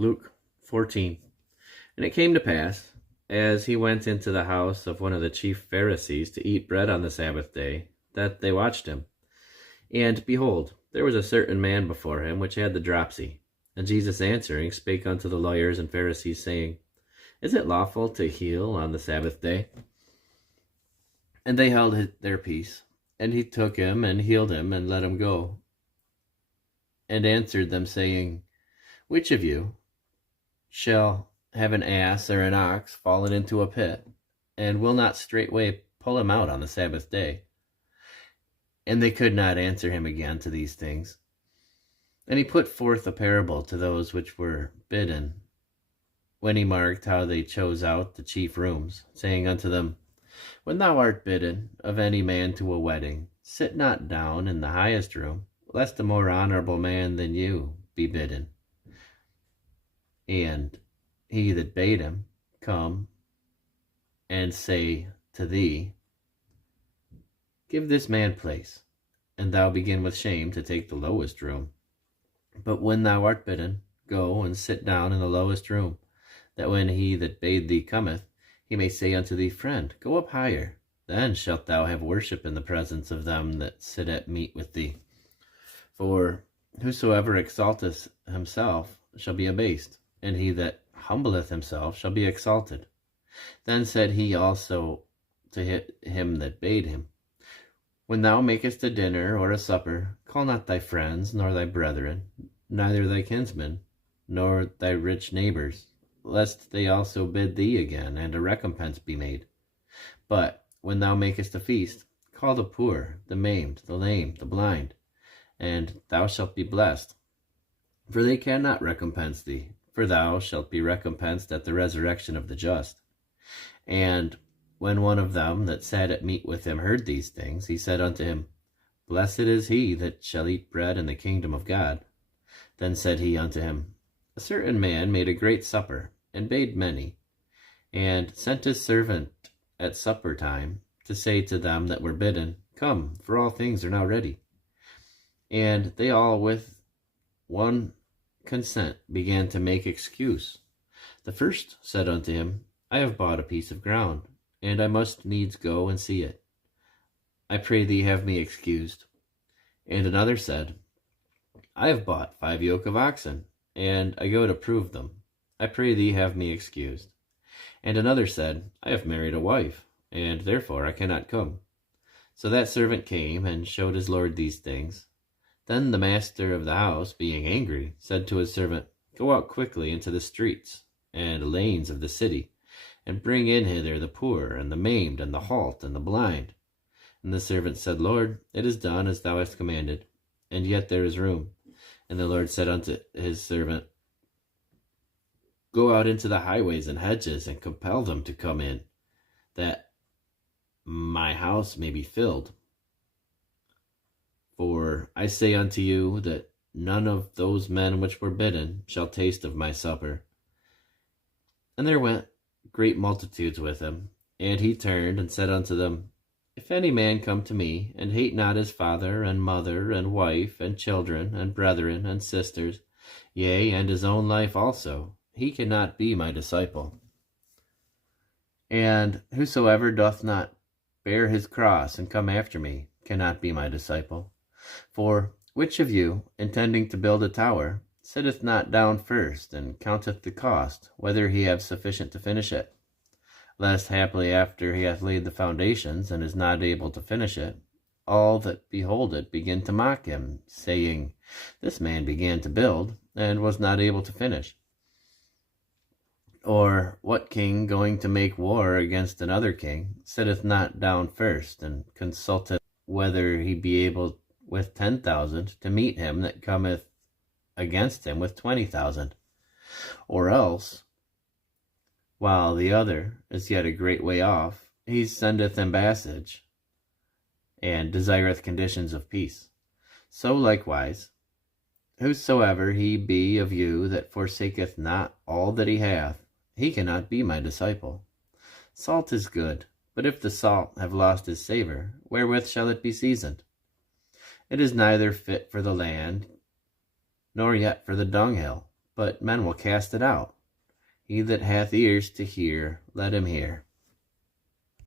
Luke 14. And it came to pass, as he went into the house of one of the chief Pharisees to eat bread on the Sabbath day, that they watched him. And behold, there was a certain man before him which had the dropsy. And Jesus answering spake unto the lawyers and Pharisees, saying, Is it lawful to heal on the Sabbath day? And they held their peace. And he took him and healed him and let him go. And answered them, saying, Which of you shall have an ass or an ox fallen into a pit, and will not straightway pull him out on the Sabbath day? And they could not answer him again to these things. And he put forth a parable to those which were bidden, when he marked how they chose out the chief rooms, saying unto them, When thou art bidden of any man to a wedding, sit not down in the highest room, lest a more honorable man than you be bidden. And he that bade him come and say to thee, Give this man place, and thou begin with shame to take the lowest room. But when thou art bidden, go and sit down in the lowest room, that when he that bade thee cometh, he may say unto thee, Friend, go up higher. Then shalt thou have worship in the presence of them that sit at meat with thee. For whosoever exalteth himself shall be abased, and he that humbleth himself shall be exalted. Then said he also to him that bade him, When thou makest a dinner or a supper, call not thy friends, nor thy brethren, neither thy kinsmen, nor thy rich neighbors, lest they also bid thee again, and a recompense be made. But when thou makest a feast, call the poor, the maimed, the lame, the blind, and thou shalt be blessed. For they cannot recompense thee, for thou shalt be recompensed at the resurrection of the just. And when one of them that sat at meat with him heard these things, he said unto him, Blessed is he that shall eat bread in the kingdom of God. Then said he unto him, A certain man made a great supper, and bade many, and sent his servant at supper time to say to them that were bidden, Come, for all things are now ready. And they all with one consent began to make excuse. The first said unto him, I have bought a piece of ground, and I must needs go and see it. I pray thee have me excused. And another said, I have bought 5 yoke of oxen, and I go to prove them. I pray thee have me excused. And another said, I have married a wife, and therefore I cannot come. So that servant came and showed his lord these things. Then the master of the house, being angry, said to his servant, Go out quickly into the streets and lanes of the city, and bring in hither the poor, and the maimed, and the halt, and the blind. And the servant said, Lord, it is done as thou hast commanded, and yet there is room. And the Lord said unto his servant, Go out into the highways and hedges, and compel them to come in, that my house may be filled. For I say unto you that none of those men which were bidden shall taste of my supper. And there went great multitudes with him. And he turned and said unto them, If any man come to me, and hate not his father, and mother, and wife, and children, and brethren, and sisters, yea, and his own life also, he cannot be my disciple. And whosoever doth not bear his cross and come after me cannot be my disciple. For which of you, intending to build a tower, sitteth not down first, and counteth the cost, whether he have sufficient to finish it? Lest haply after he hath laid the foundations, and is not able to finish it, all that behold it begin to mock him, saying, This man began to build, and was not able to finish. Or what king, going to make war against another king, sitteth not down first, and consulteth whether he be able with 10,000 to meet him that cometh against him with 20,000? Or else, while the other is yet a great way off, he sendeth ambassage, and desireth conditions of peace. So likewise, whosoever he be of you that forsaketh not all that he hath, he cannot be my disciple. Salt is good, but if the salt have lost his savor, wherewith shall it be seasoned? It is neither fit for the land, nor yet for the dunghill, but men will cast it out. He that hath ears to hear, let him hear.